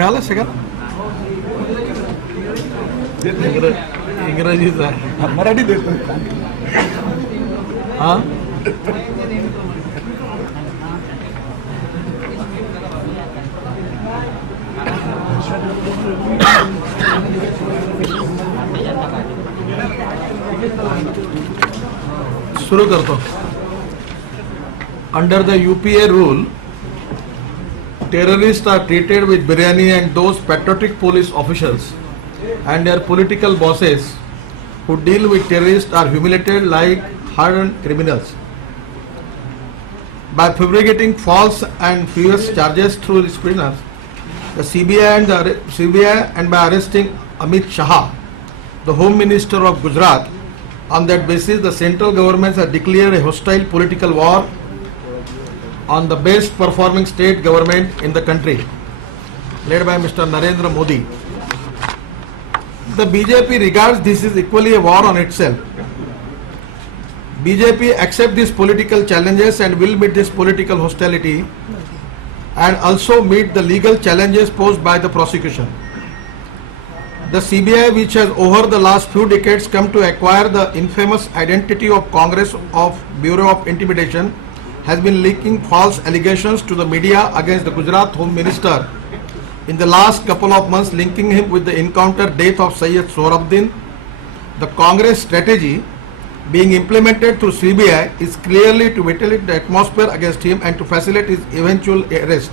मिळालं सगळं इंग्रजीच आहे मराठी देतो हा सुरू करतो. Under the UPA rule, terrorists are treated with biryani, and those patriotic police officials and their political bosses who deal with terrorists are humiliated like hardened criminals. By fabricating false and frivolous charges through these prisoners, the CBI and by arresting Amit Shah, the Home Minister of Gujarat, on that basis the central government has declared a hostile political war on the best performing state government in the country, led by Mr. Narendra Modi. The BJP regards this is equally a war on itself. BJP accepts these political challenges and will meet this political hostility and also meet the legal challenges posed by the prosecution. The CBI, which has over the last few decades come to acquire the infamous identity of Congress of Bureau of Intimidation, has been leaking false allegations to the media against the Gujarat Home Minister in the last couple of months, linking him with the encounter death of Syed Sohrabuddin. The Congress strategy being implemented through CBI is clearly to ventilate the atmosphere against him and to facilitate his eventual arrest.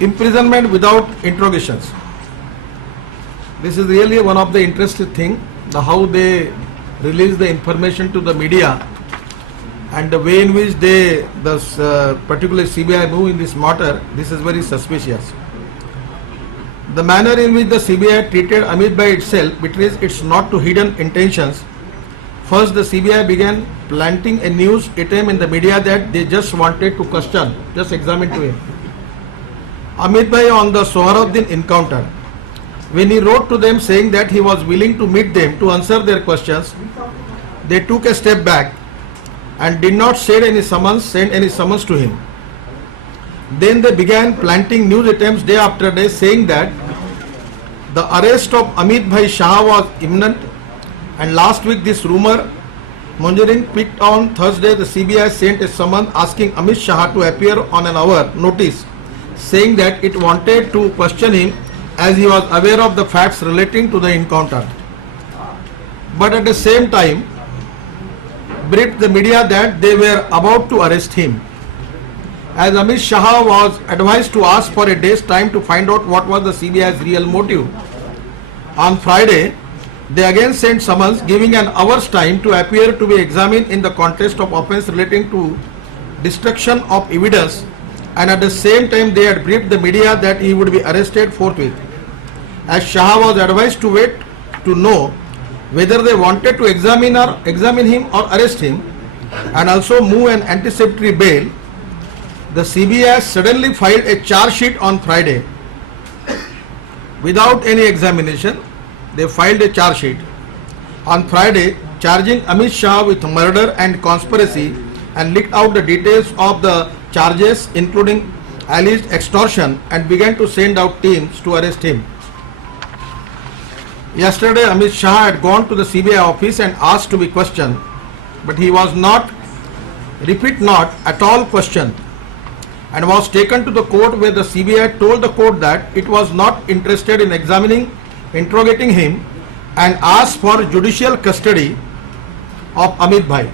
Imprisonment without interrogations. This is really one of the interesting thing, how they release the information to the media and the way in which they, particularly CBI move in this matter. This is very suspicious. The manner in which the CBI treated Amit by itself betrays its not too hidden intentions. First, the CBI began planting a news item in the media that they just wanted to question, just examine to him Amit Bhai on the Sohrabuddin encounter. When he wrote to them saying that he was willing to meet them to answer their questions, they took a step back and did not send any summons to him. Then they began planting news items day after day saying that the arrest of Amit Bhai Shah was imminent, and last week this rumor mongering picked on Thursday. The CBI sent a summons asking Amit Shah to appear on an hour notice, saying that it wanted to question him as he was aware of the facts relating to the encounter, but at the same time briefed the media that they were about to arrest him. As Amit Shah was advised to ask for a day's time to find out what was the CBI's real motive. On Friday, they again sent summons giving an hour's time to appear to be examined in the context of offence relating to destruction of evidence, and at the same time they had briefed the media that he would be arrested forthwith. As Shah was advised to wait to know whether they wanted to examine him or arrest him and also move an anticipatory bail, the CBI suddenly filed a charge sheet on Friday. Without any examination, they filed a charge sheet on Friday charging Amit Shah with murder and conspiracy, and leaked out the details of the charges including alleged extortion, and began to send out teams to arrest him. Yesterday, Amit Shah had gone to the CBI office and asked to be questioned, but he was not, repeat not, at all questioned, and was taken to the court, where the CBI told the court that it was not interested in interrogating him, and asked for judicial custody of Amit Bhai.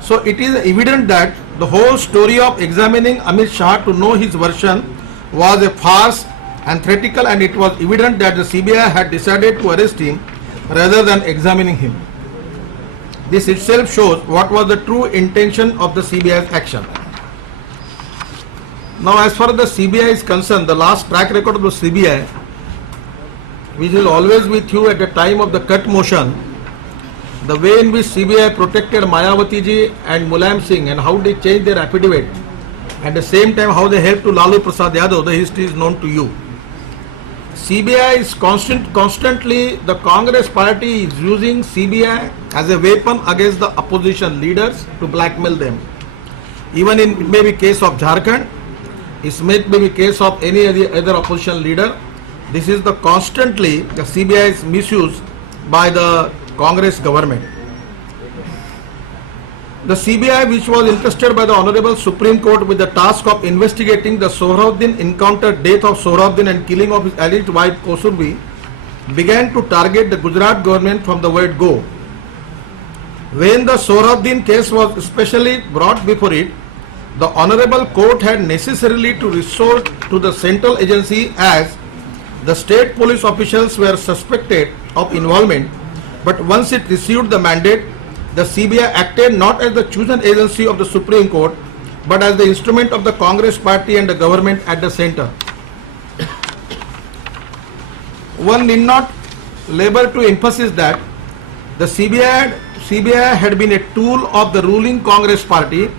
So it is evident that the whole story of examining Amit Shah to know his version was a farce and theatrical, and it was evident that the CBI had decided to arrest him rather than examining him. This itself shows what was the true intention of the CBI's action. Now, as far as the CBI is concerned, the last track record of the CBI, which is always with you at the time of the cut motion, the way in which CBI protected Mayawati ji and Mulayam Singh, and how they changed their affidavit, at the same time how they helped to Lalu Prasad Yadav, the history is known to you. CBI is constantly, the Congress party is using CBI as a weapon against the opposition leaders to blackmail them. Even in maybe case of Jharkhand, Smith may be case of any other opposition leader. This is the constantly the CBI is misused by the Congress government. The CBI, which was entrusted by the Honorable Supreme Court with the task of investigating the Sohrawardy encounter, death of Sohrawardy and killing of his alleged wife Kausturbi, began to target the Gujarat government from the word go. When the Sohrawardy case was especially brought before it, the Honorable Court had necessarily to resort to the central agency as the state police officials were suspected of involvement, but once it received the mandate, the CBI acted not as the chosen agency of the Supreme Court, but as the instrument of the Congress party and the government at the center. One need not labor to emphasize that the CBI had been a tool of the ruling Congress party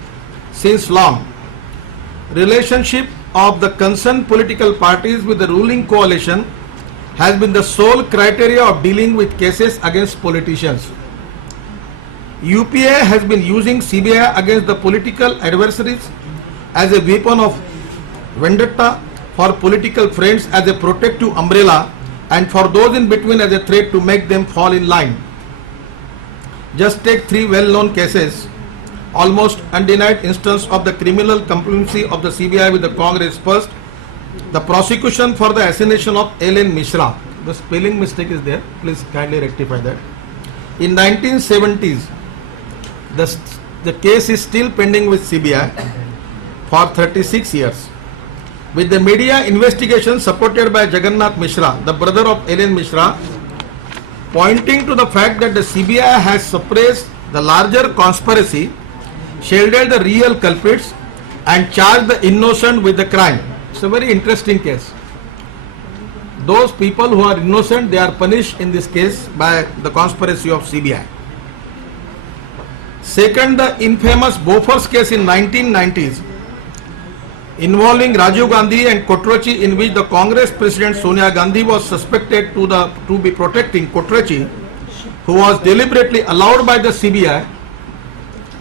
since long. Relationship of the concerned political parties with the ruling coalition has been the sole criteria of dealing with cases against politicians. UPA has been using CBI against the political adversaries as a weapon of vendetta, for political friends as a protective umbrella, and for those in between as a threat to make them fall in line. Just take three well-known cases, almost undenied instance of the criminal compliance of the CBI with the Congress. First, the prosecution for the assassination of L.N. Mishra. The spelling mistake is there, please kindly rectify that. In 1970s, the case is still pending with CBI for 36 years. With the media investigation supported by Jagannath Mishra, the brother of L.N. Mishra, pointing to the fact that the CBI has suppressed the larger conspiracy, shielded the real culprits and charged the innocent with the crime. It's a very interesting case. Those people who are innocent, they are punished in this case by the conspiracy of CBI. Second, the infamous Bofors case in 1990s involving Rajiv Gandhi and Kotrachi, in which the Congress President Sonia Gandhi was suspected to be protecting Kotrachi, who was deliberately allowed by the CBI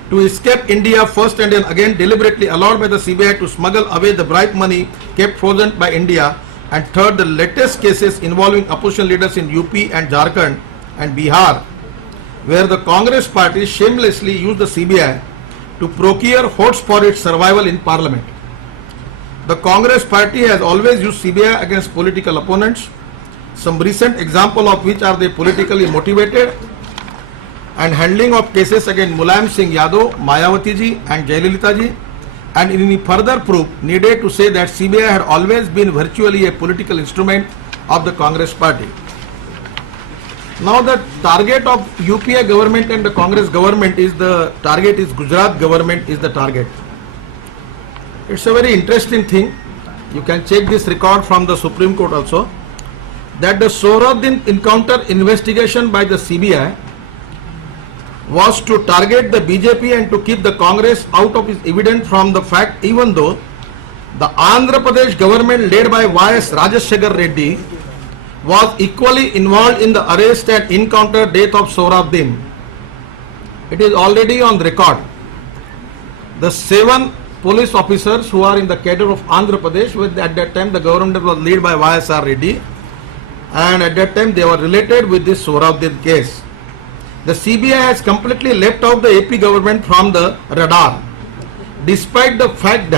to escape India first, and then again deliberately allowed by the CBI to smuggle away the bribe money kept frozen by India. And third, the latest cases involving opposition leaders in UP and Jharkhand and Bihar, where the Congress party shamelessly used the CBI to procure votes for its survival in parliament. The Congress party has always used CBI against political opponents, some recent example of which are they politically motivated and handling of cases against Mulayam Singh Yadav, Mayawati ji and Jayalalitha ji, and any further proof needed to say that CBI had always been virtually a political instrument of the Congress party. Now the target of UPA government and the Congress government is Gujarat government is the target. It's a very interesting thing. You can check this record from the Supreme Court also, that the Sohrawardy encounter investigation by the CBI was to target the BJP and to keep the Congress out of its evidence from the fact, even though the Andhra Pradesh government led by Y.S. Rajashekar Reddy was equally involved in the arrest and encounter death of Sohrawardy. It is already on record. The 7 police officers who are in the cadre of Andhra Pradesh, at that time the government was led by Y.S.R. Reddy, and at that time they were related with this Sohrawardy case. The CBI has completely left out the AP government from the radar, despite the fact